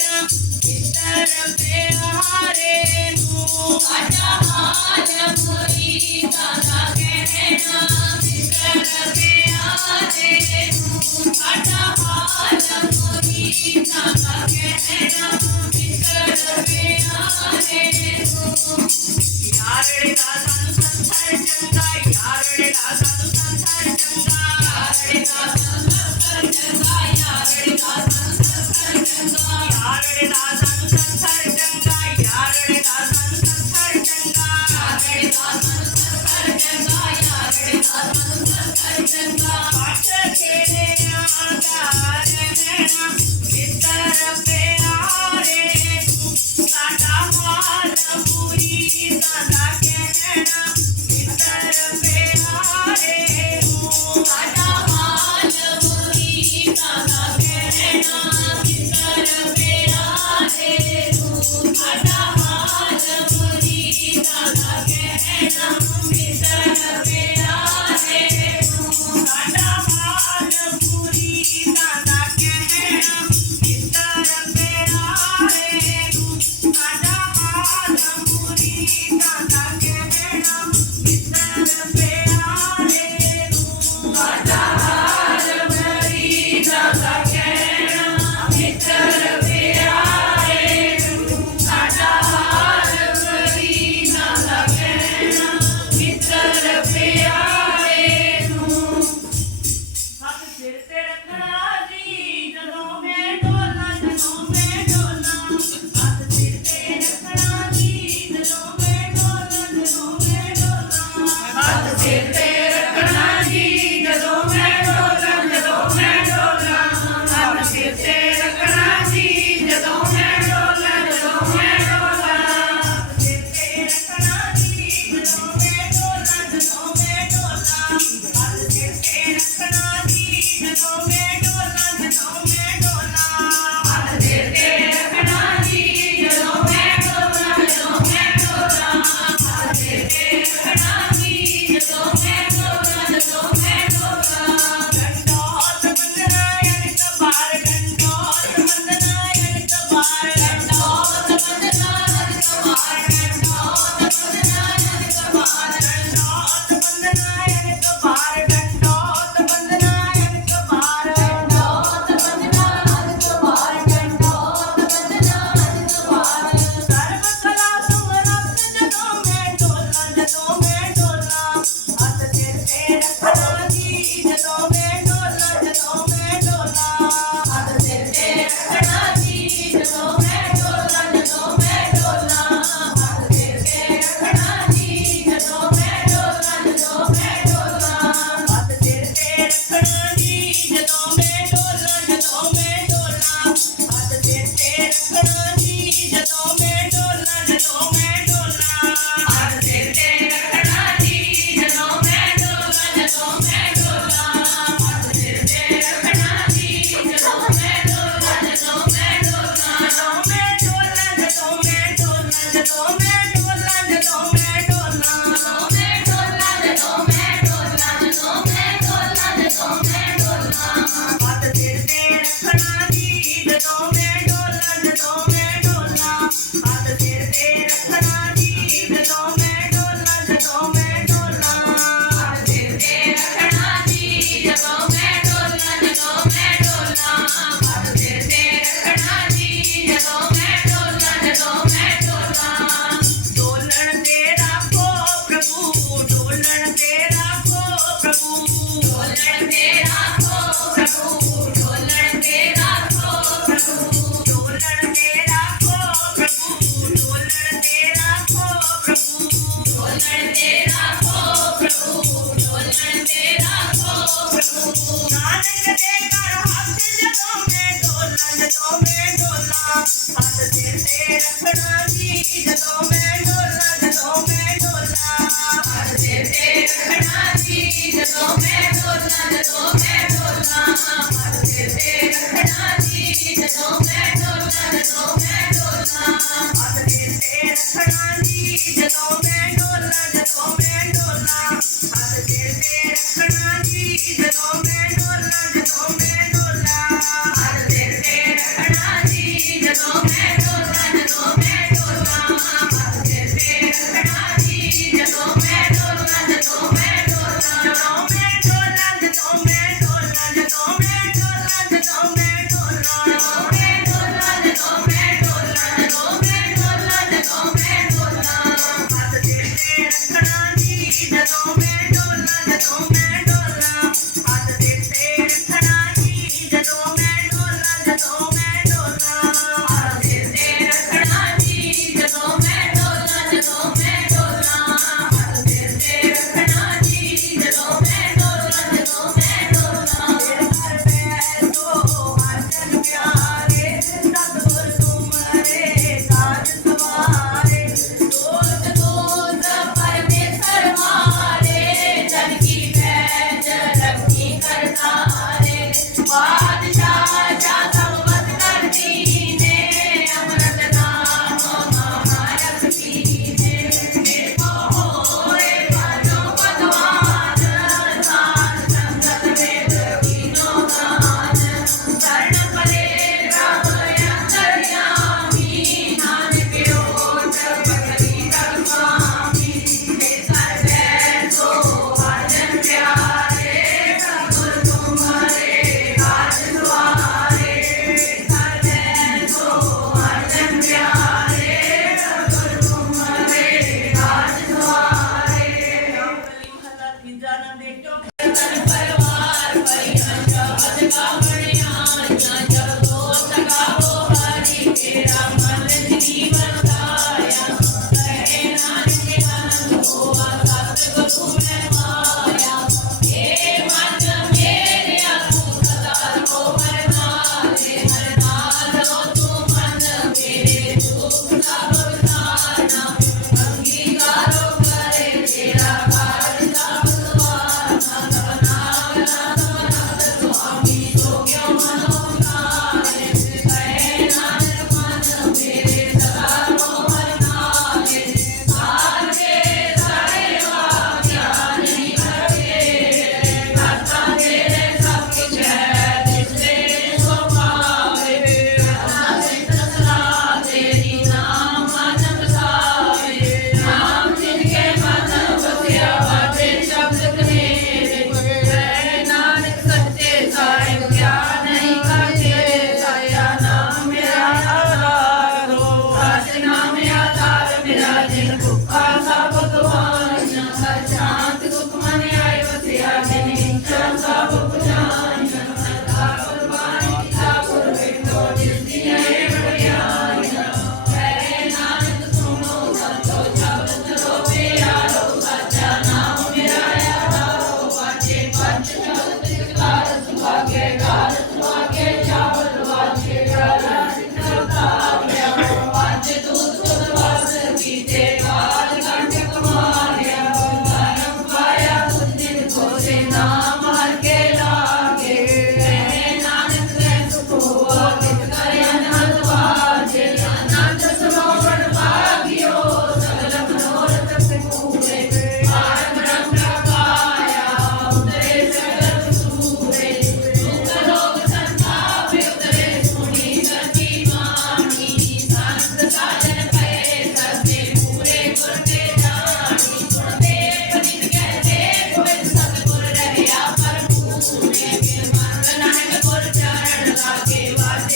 शरण पे हारे नु अजहाज मोरी सदा कहना इतर पे हारे नु अजहाज मोरी सदा कहना यार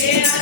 Yeah.